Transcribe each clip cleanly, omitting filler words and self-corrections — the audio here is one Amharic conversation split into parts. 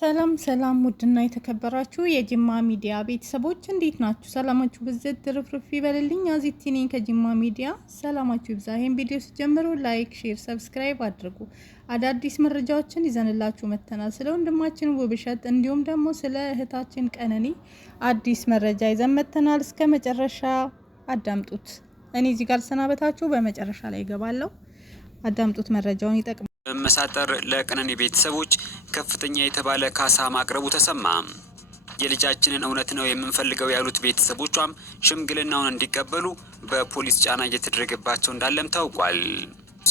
ሰላም ሰላም ውድና የተከበራችሁ የጅማ ሚዲያ ቤተሰቦች እንዴት ናችሁ? ሰላማችሁ ብዝት ትርፍርፍ ይበልልኝ። አዚቲ ነኝ ከጅማ ሚዲያ። ሰላማችሁ ይብዛ። ይሄን ቪዲዮ ሲጀምሩ ላይክ፣ ሼር፣ ሰብስክራይብ አድርጉ። አዳዲስ መረጃዎችን ይዘንላችሁ መተናል። ስለ ወንድማችን ውብሸት እንዲሁም ደግሞ ስለ እህታችን ቀነኒ አዲስ መረጃ ይዘን መተናል። እስከ መጨረሻ አዳምጡት። እኔ እዚህ ጋር ሰናበታችሁ በመጨረሻ ላይ እገባለሁ። አዳምጡት፣ መረጃውን ይጠቅማል። መሳጠር ለቀነኒ ቤተሰቦች ከፍተኛ የተባለ ካሳ ማቅረቡ ተሰማ። የልጃችንን እውነት ነው የምንፈልገው ያሉት ቤተሰቦቿም ሽምግልናውን እንዲቀበሉ በፖሊስ ጫና እየተደረገባቸው እንዳለም ታውቋል።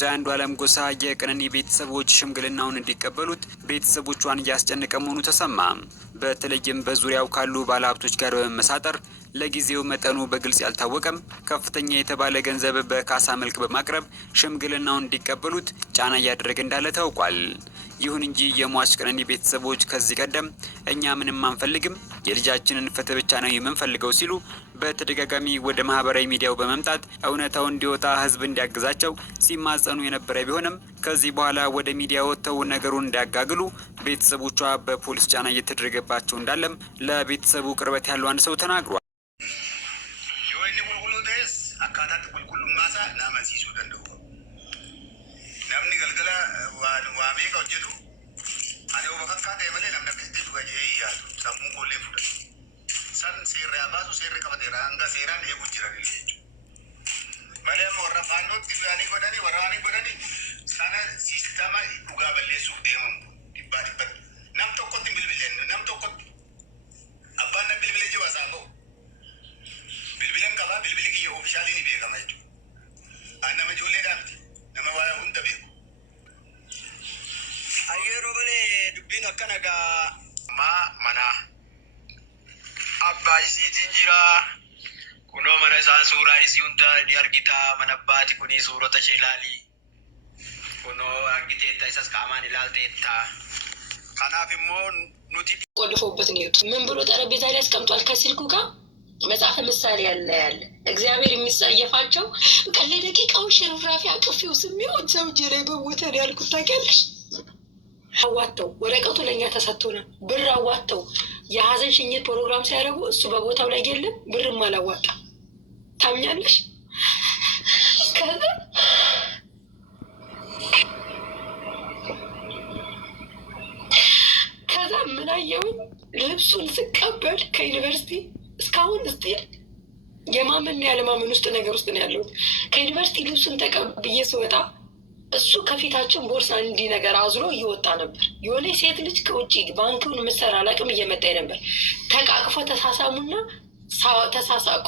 አንዱዓለም ጎሳ የቀነኒ ቤተሰቦች ሽምግልናውን እንዲቀበሉት ቤተሰቦቿን እያስጨነቀ መሆኑ ተሰማ። በተለይም በዙሪያው ካሉ ባለሀብቶች ጋር በመመሳጠር ለጊዜው መጠኑ በግልጽ ያልታወቀም ከፍተኛ የተባለ ገንዘብ በካሳ መልክ በማቅረብ ሽምግልናውን እንዲቀበሉት ጫና እያደረገ እንዳለ ታውቋል። ይሁን እንጂ የሟች ቀነኒ ቤተሰቦች ከዚህ ቀደም እኛ ምንም አንፈልግም፣ የልጃችንን ፍትህ ብቻ ነው የምንፈልገው ሲሉ በተደጋጋሚ ወደ ማህበራዊ ሚዲያው በመምጣት እውነታው እንዲወጣ ህዝብ እንዲያግዛቸው ሲማጸኑ የነበረ ቢሆንም ከዚህ በኋላ ወደ ሚዲያ ወጥተው ነገሩን እንዲያጋግሉ ቤተሰቦቿ በፖሊስ ጫና እየተደረገባቸው እንዳለም ለቤተሰቡ ቅርበት ያለው አንድ ሰው ተናግሯል። namni galgala waamee ka hojjetu ani bakakkaata malee namni akkasitti dhuga jee yaadu sammuu koollee fudhatu san seerri abaasu seerri qabateera hanga seeraan eeguu jiran jechuudha malee amma warra faannootti biyyaanii godhanii warra waanii godhanii sana siistama dhugaa balleessuuf deemamu dhibbaa dhibbatti nam tokkotti bilbileen nam tokkotti abbaan na bilbilee jiru asaa ba'u bilbileen qabaa bilbili kiyya oofishaalii ni beekama jechuudha an nama ijoolleedhaa miti nama waa hunda beeku. Ayyeroo malee dubbiin akkana gaa mana abbaa isiitiin jira. Kunoo mana isaan suuraa isii hunda ni argita. Mana abbaati kuni suurota ishee ilaali. Kunoo argiteetta isas qaamaan ilaalteetta. Kanaaf immoo nuti ቆልፎበት ነው የወጡት። ምን ብሎ ጠረጴዛ ላይ አስቀምጧል ከስልኩ ጋር መጽሐፈ ምሳሌ ያለ እግዚአብሔር የሚጸየፋቸው ቀለ ደቂቃውን ሽርፍራፊ አቅፌው ስሜው ሰው ጀሬ በቦታን ያልኩት ታውቂያለሽ። አዋተው ወረቀቱ ለኛ ተሰጥቶናል። ብር አዋተው የሀዘን ሽኝት ፕሮግራም ሲያደርጉ እሱ በቦታው ላይ የለም፣ ብርም አላዋጣ። ታምኛለሽ? ከዛ ምን አየሁኝ ልብሱን ስቀበል ከዩኒቨርሲቲ እስካሁን ስቲል የማመንና ያለማመን ውስጥ ነገር ውስጥ ነው ያለው። ከዩኒቨርሲቲ ልብሱን ተቀብዬ ስወጣ እሱ ከፊታችን ቦርሳ እንዲህ ነገር አዝሎ እየወጣ ነበር። የሆነ ሴት ልጅ ከውጭ ባንኩን ምሰራ አላቅም እየመጣኝ ነበር። ተቃቅፎ ተሳሳሙና ተሳሳቁ።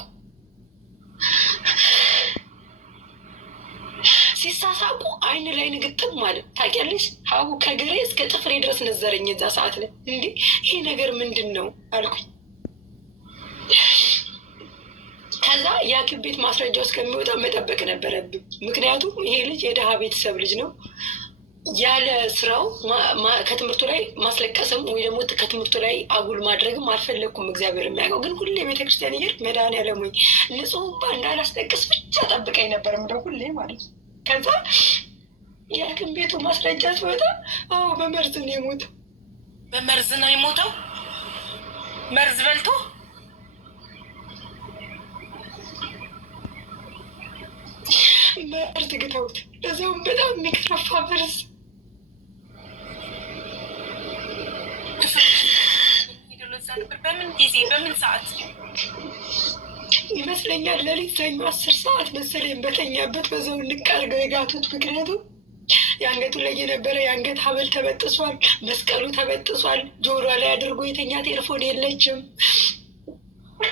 ሲሳሳቁ አይን ላይ ንግጥም ማለት ታውቂያለሽ። ሀቡ ከግሬ እስከ ጥፍሬ ድረስ ነዘረኝ እዛ ሰዓት ላይ። እንዲህ ይሄ ነገር ምንድን ነው አልኩኝ። ከዛ የሐኪም ቤት ማስረጃው እስከሚወጣ መጠበቅ ነበረብኝ። ምክንያቱም ይሄ ልጅ የድሃ ቤተሰብ ልጅ ነው። ያለ ስራው ከትምህርቱ ላይ ማስለቀስም ወይ ደግሞ ከትምህርቱ ላይ አጉል ማድረግም አልፈለግኩም። እግዚአብሔር የሚያውቀው ግን ሁሌ ቤተክርስቲያን እየሄድኩ መድኃኒዓለም ወይ ንጹህ እንባ እንዳላስጠቅስ ብቻ ጠብቀኝ ነበር ምደ ሁሌ ማለት ነው። ከዛ የሐኪም ቤቱ ማስረጃ ሲወጣ በመርዝ ነው የሞተው። በመርዝ ነው የሞተው? መርዝ በልቶ መርዝ ግተውት፣ ለዚያውም በጣም የሚከረፋ መርዝ። በምን ጊዜ በምን ሰዓት ይመስለኛል? ሌሊት ሰኞ 10 ሰዓት መሰለኝ በተኛበት በዛው ንቅ አድርገው የጋቱት። ምክንያቱም የአንገቱ ላይ የነበረ የአንገት ሀብል ተበጥሷል፣ መስቀሉ ተበጥሷል። ጆሮ ላይ አድርጎ የተኛት ኤርፎን የለችም።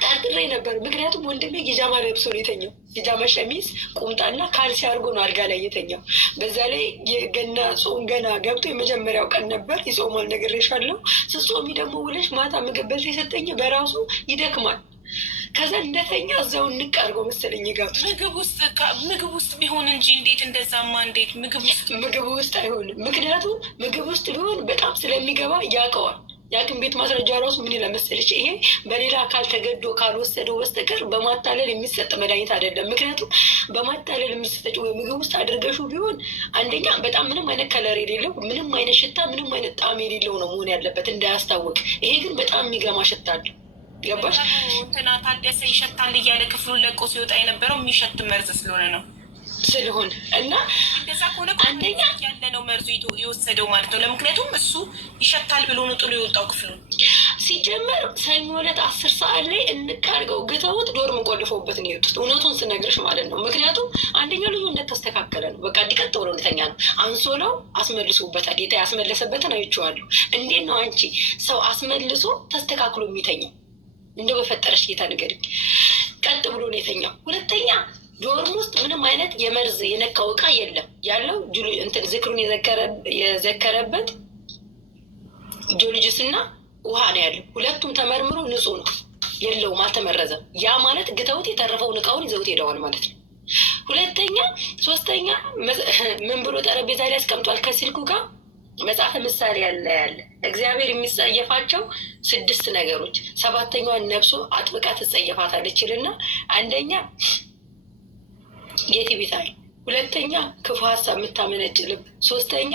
ጠርጥሬ ነበር። ምክንያቱም ወንድሜ ጊጃማ ለብሶ ነው የተኛው። ጊጃማ ሸሚዝ፣ ቁምጣና ካልሲ አድርጎ ነው አልጋ ላይ የተኛው። በዛ ላይ የገና ጾም ገና ገብቶ የመጀመሪያው ቀን ነበር። ይጾማል ነግሬሻለሁ። ስትጾሚ ደግሞ ውለሽ ማታ ምግብ በልቶ የሰጠኝ በራሱ ይደክማል። ከዛ እንደተኛ እዛው ንቅ አድርገው መሰለኝ ጋቱ። ምግብ ውስጥ ቢሆን እንጂ እንዴት እንደዛማ እንዴት ምግብ ውስጥ አይሆንም። ምክንያቱም ምግብ ውስጥ ቢሆን በጣም ስለሚገባ ያውቀዋል። የሐኪም ቤት ማስረጃ ራሱ ምን ይላል መሰለሽ? ይሄ በሌላ አካል ተገዶ ካልወሰደው በስተቀር በማታለል የሚሰጥ መድኃኒት አይደለም። ምክንያቱም በማታለል የሚሰጠው ወይ ምግብ ውስጥ አድርገሽው ቢሆን አንደኛ በጣም ምንም አይነት ከለር የሌለው ምንም አይነት ሽታ ምንም አይነት ጣዕም የሌለው ነው መሆን ያለበት እንዳያስታውቅ። ይሄ ግን በጣም የሚገማ ሽታ አለው። ገባሽ? እንትና ታደሰ ይሸታል እያለ ክፍሉን ለቆ ሲወጣ የነበረው የሚሸት መርዝ ስለሆነ ነው ስለሆነ እና እንደዛ ከሆነ አንደኛ ያለ ነው መርዙ የወሰደው ማለት ነው። ለምክንያቱም እሱ ይሸታል ብሎ ነው ጥሎ የወጣው ክፍሉን። ሲጀመር ሰኞ ዕለት 10 ሰዓት ላይ እንቃርገው ግተውት ዶርም ቆልፈውበት ነው የወጡት። እውነቱን ስነግርሽ ማለት ነው። ምክንያቱም አንደኛ ልዩ እንደተስተካከለ ነው። በቃ እንዲቀጥ ብሎ እንደተኛ ነው። አንሶላው አስመልሶበታል። ጌታ ያስመለሰበትን አይቼዋለሁ። እንዴት ነው አንቺ ሰው አስመልሶ ተስተካክሎ የሚተኛው? እንደው በፈጠረሽ ጌታ ንገሪኝ። ቀጥ ብሎ ነው የተኛው። ሁለተኛ ዶርም ውስጥ ምንም አይነት የመርዝ የነካው እቃ የለም። ያለው እንትን ዝክሩን የዘከረበት ጂኦሎጂስ እና ውሃ ነው ያለው። ሁለቱም ተመርምሮ ንጹህ ነው፣ የለውም፣ አልተመረዘም። ያ ማለት ግተውት የተረፈውን እቃውን ይዘውት ሄደዋል ማለት ነው። ሁለተኛ ሶስተኛ ምን ብሎ ጠረጴዛ ላይ ያስቀምጧል ከስልኩ ጋር መጽሐፈ ምሳሌ ያለ እግዚአብሔር የሚጸየፋቸው 6 ነገሮች 7ኛዋን ነብሶ አጥብቃ ትጸየፋታለች ይልና አንደኛ የትዕቢት፣ ሁለተኛ ክፉ ሀሳብ የምታመነጭ ልብ፣ ሶስተኛ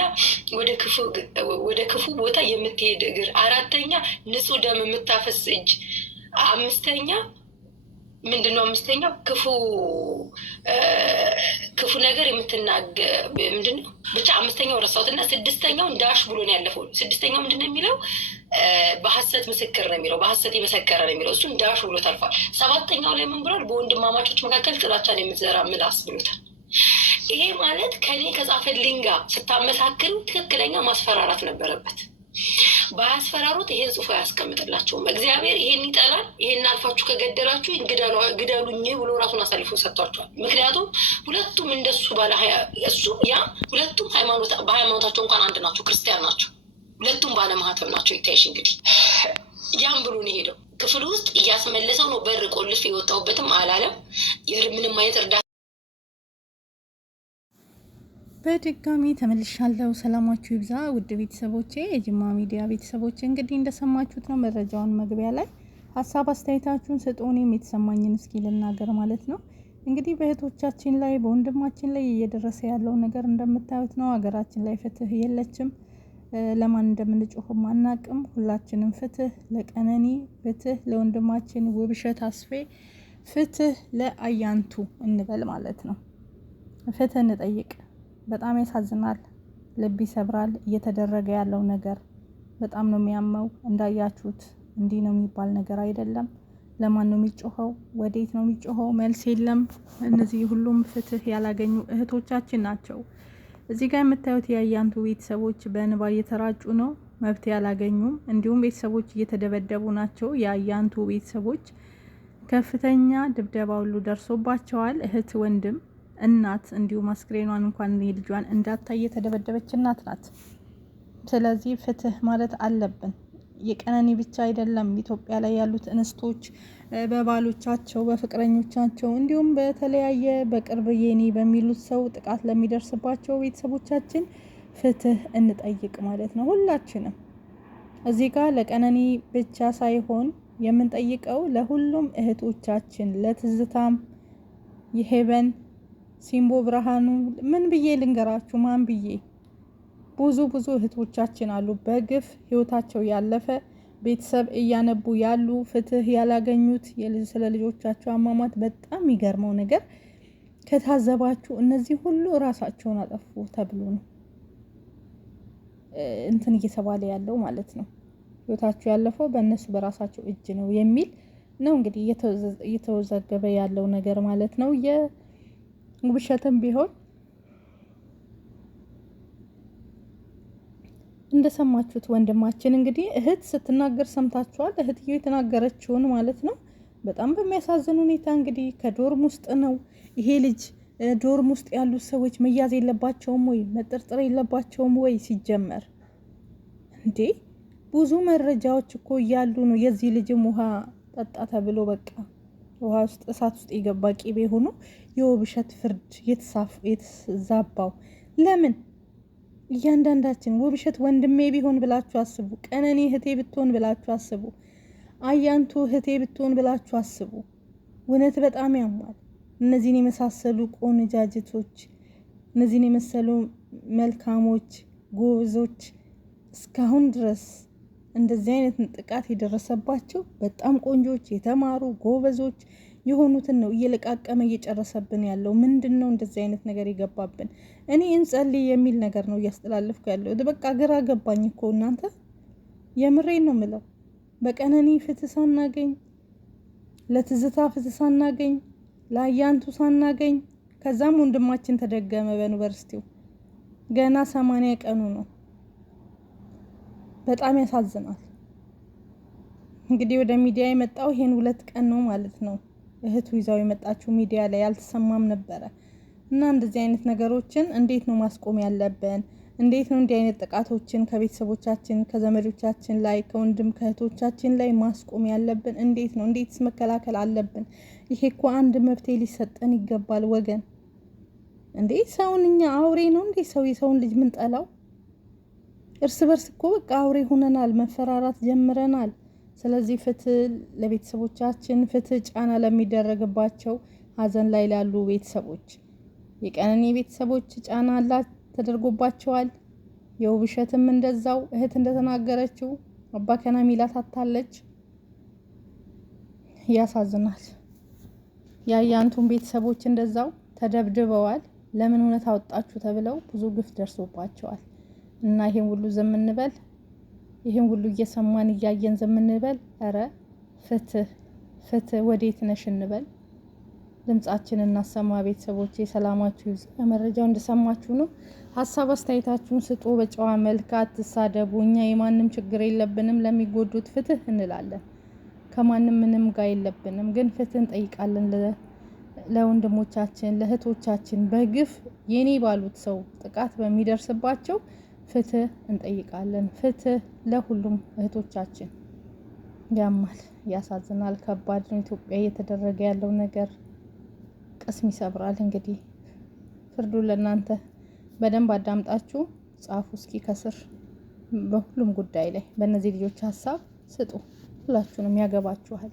ወደ ክፉ ቦታ የምትሄድ እግር፣ አራተኛ ንጹህ ደም የምታፈስ እጅ፣ አምስተኛ ምንድነው? አምስተኛው ክፉ ነገር የምትናገር ምንድነው? ብቻ አምስተኛው ረሳሁትና ስድስተኛው ዳሽ ብሎ ነው ያለፈው። ስድስተኛው ምንድነው የሚለው? በሐሰት ምስክር ነው የሚለው፣ በሐሰት የመሰከረ ነው የሚለው። እሱን ዳሽ ብሎ ተርፏል። 7ኛው ላይ ምን ብሏል? በወንድማማቾች መካከል ጥላቻን የምትዘራ ምላስ ብሎታል። ይሄ ማለት ከኔ ከጻፈልኝ ጋር ስታመሳክሩ ትክክለኛ ማስፈራራት ነበረበት። ባያስፈራሩት ይሄን ጽፎ አያስቀምጥላቸውም። እግዚአብሔር ይሄን ይጠላል። ይሄን አልፋችሁ ከገደላችሁ ግደሉኝ ብሎ ራሱን አሳልፎ ሰጥቷቸዋል። ምክንያቱም ሁለቱም እንደሱ እሱ ያ ሁለቱም በሃይማኖታቸው እንኳን አንድ ናቸው፣ ክርስቲያን ናቸው። ሁለቱም ባለማህተብ ናቸው። ይታይሽ እንግዲህ ያም ብሎ ነው ሄደው ክፍል ውስጥ እያስመለሰው ነው። በር ቆልፍ የወጣሁበትም አላለም። ምንም አይነት እርዳታ በድጋሚ ተመልሻለሁ። ሰላማችሁ ይብዛ ውድ ቤተሰቦቼ፣ የጅማ ሚዲያ ቤተሰቦቼ። እንግዲህ እንደሰማችሁት ነው መረጃውን መግቢያ ላይ ሀሳብ አስተያየታችሁን ስጡ። እኔም የተሰማኝን እስኪ ልናገር ማለት ነው። እንግዲህ በእህቶቻችን ላይ በወንድማችን ላይ እየደረሰ ያለው ነገር እንደምታዩት ነው። ሀገራችን ላይ ፍትህ የለችም። ለማን እንደምንጮህም አናቅም። ሁላችንም ፍትህ ለቀነኒ፣ ፍትህ ለወንድማችን ውብሸት አስፌ፣ ፍትህ ለአያንቱ እንበል ማለት ነው። ፍትህ እንጠይቅ። በጣም ያሳዝናል፣ ልብ ይሰብራል። እየተደረገ ያለው ነገር በጣም ነው የሚያመው። እንዳያችሁት እንዲህ ነው የሚባል ነገር አይደለም። ለማን ነው የሚጮኸው? ወዴት ነው የሚጮኸው? መልስ የለም። እነዚህ ሁሉም ፍትህ ያላገኙ እህቶቻችን ናቸው። እዚህ ጋር የምታዩት የአያንቱ ቤተሰቦች በእንባ እየተራጩ ነው፣ መብት ያላገኙም። እንዲሁም ቤተሰቦች እየተደበደቡ ናቸው። የአያንቱ ቤተሰቦች ከፍተኛ ድብደባ ሁሉ ደርሶባቸዋል። እህት፣ ወንድም፣ እናት እንዲሁም አስክሬኗን እንኳን የልጇን እንዳታይ የተደበደበች እናት ናት። ስለዚህ ፍትህ ማለት አለብን። የቀነኒ ብቻ አይደለም፣ ኢትዮጵያ ላይ ያሉት እንስቶች በባሎቻቸው በፍቅረኞቻቸው እንዲሁም በተለያየ በቅርብ የኔ በሚሉት ሰው ጥቃት ለሚደርስባቸው ቤተሰቦቻችን ፍትህ እንጠይቅ ማለት ነው። ሁላችንም እዚህ ጋር ለቀነኒ ብቻ ሳይሆን የምንጠይቀው ለሁሉም እህቶቻችን፣ ለትዝታም፣ የሄበን ሲምቦ፣ ብርሃኑ፣ ምን ብዬ ልንገራችሁ? ማን ብዬ ብዙ እህቶቻችን አሉ በግፍ ህይወታቸው ያለፈ ቤተሰብ እያነቡ ያሉ ፍትህ ያላገኙት ስለ ልጆቻቸው አሟሟት። በጣም የሚገርመው ነገር ከታዘባችሁ እነዚህ ሁሉ ራሳቸውን አጠፉ ተብሎ ነው እንትን እየተባለ ያለው ማለት ነው። ህይወታቸው ያለፈው በእነሱ በራሳቸው እጅ ነው የሚል ነው እንግዲህ እየተወዘገበ ያለው ነገር ማለት ነው። የውብሸትም ቢሆን እንደሰማችሁት ወንድማችን እንግዲህ እህት ስትናገር ሰምታችኋል። እህትዮ የተናገረችውን ማለት ነው። በጣም በሚያሳዝን ሁኔታ እንግዲህ ከዶርም ውስጥ ነው ይሄ ልጅ። ዶርም ውስጥ ያሉት ሰዎች መያዝ የለባቸውም ወይ? መጠርጠር የለባቸውም ወይ? ሲጀመር እንዴ ብዙ መረጃዎች እኮ እያሉ ነው። የዚህ ልጅም ውሃ ጠጣ ተብሎ በቃ ውሃ ውስጥ እሳት ውስጥ የገባ ቂቤ ሆኖ የውብሸት ፍርድ የተዛባው ለምን? እያንዳንዳችን ውብሸት ወንድሜ ቢሆን ብላችሁ አስቡ። ቀነኒ እህቴ ብትሆን ብላችሁ አስቡ። አያንቱ እህቴ ብትሆን ብላችሁ አስቡ። እውነት በጣም ያማል። እነዚህን የመሳሰሉ ቆንጃጅቶች፣ እነዚህን የመሰሉ መልካሞች ጎበዞች እስካሁን ድረስ እንደዚህ አይነት ጥቃት የደረሰባቸው በጣም ቆንጆች የተማሩ ጎበዞች የሆኑትን ነው እየለቃቀመ እየጨረሰብን ያለው። ምንድነው እንደዚህ አይነት ነገር ይገባብን? እኔ እንጸልይ የሚል ነገር ነው እያስተላለፍኩ ያለው። በቃ ግራ ገባኝ እኮ እናንተ፣ የምሬን ነው ምለው። በቀነኒ ፍትህ ሳናገኝ፣ ለትዝታ ፍትህ ሳናገኝ፣ ለአያንቱ ሳናገኝ፣ ከዛም ወንድማችን ተደገመ በዩኒቨርሲቲው ገና 80 ቀኑ ነው። በጣም ያሳዝናል። እንግዲህ ወደ ሚዲያ የመጣው ይሄን 2 ቀን ነው ማለት ነው። እህቱ ይዛው የመጣችው ሚዲያ ላይ ያልተሰማም ነበረ። እና እንደዚህ አይነት ነገሮችን እንዴት ነው ማስቆም ያለብን? እንዴት ነው እንዲህ አይነት ጥቃቶችን ከቤተሰቦቻችን ከዘመዶቻችን ላይ ከወንድም ከእህቶቻችን ላይ ማስቆም ያለብን? እንዴት ነው? እንዴትስ መከላከል አለብን? ይሄ እኮ አንድ መብት ሊሰጠን ይገባል ወገን። እንዴ ሰውን እኛ አውሬ ነው እንዴ ሰው የሰውን ልጅ ምን ጠላው? እርስ በርስ እኮ በቃ አውሬ ሆነናል፣ መፈራራት ጀምረናል። ስለዚህ ፍትህ ለቤተሰቦቻችን፣ ፍትህ ጫና ለሚደረግባቸው ሀዘን ላይ ላሉ ቤተሰቦች፣ የቀነኒ ቤተሰቦች ጫና አላት ተደርጎባቸዋል። የውብሸትም እንደዛው እህት እንደተናገረችው አባ ከና ሚላት አታለች። ያሳዝናል። የአያንቱን ቤተሰቦች እንደዛው ተደብድበዋል። ለምን እውነት አወጣችሁ ተብለው ብዙ ግፍ ደርሶባቸዋል። እና ይሄን ሁሉ ዝም እንበል? ይሄን ሁሉ እየሰማን እያየን ዝም እንበል? ኧረ ፍትህ ፍትህ ወዴት ነሽ እንበል? ድምጻችንን እናሰማ። ቤተሰቦቼ ሰላማችሁ ይብዛ። መረጃው እንደሰማችሁ ነው። ሀሳብ አስተያየታችሁን ስጡ። በጨዋ መልክ አትሳደቡ። እኛ የማንም ችግር የለብንም። ለሚጎዱት ፍትህ እንላለን። ከማንም ምንም ጋር የለብንም፣ ግን ፍትህ እንጠይቃለን። ለወንድሞቻችን ለእህቶቻችን በግፍ የኔ ባሉት ሰው ጥቃት በሚደርስባቸው ፍትህ እንጠይቃለን። ፍትህ ለሁሉም እህቶቻችን። ያማል፣ ያሳዝናል፣ ከባድ ነው። ኢትዮጵያ እየተደረገ ያለው ነገር ቅስም ይሰብራል። እንግዲህ ፍርዱ ለእናንተ። በደንብ አዳምጣችሁ ጻፉ እስኪ ከስር በሁሉም ጉዳይ ላይ በእነዚህ ልጆች ሀሳብ ስጡ። ሁላችሁንም ያገባችኋል።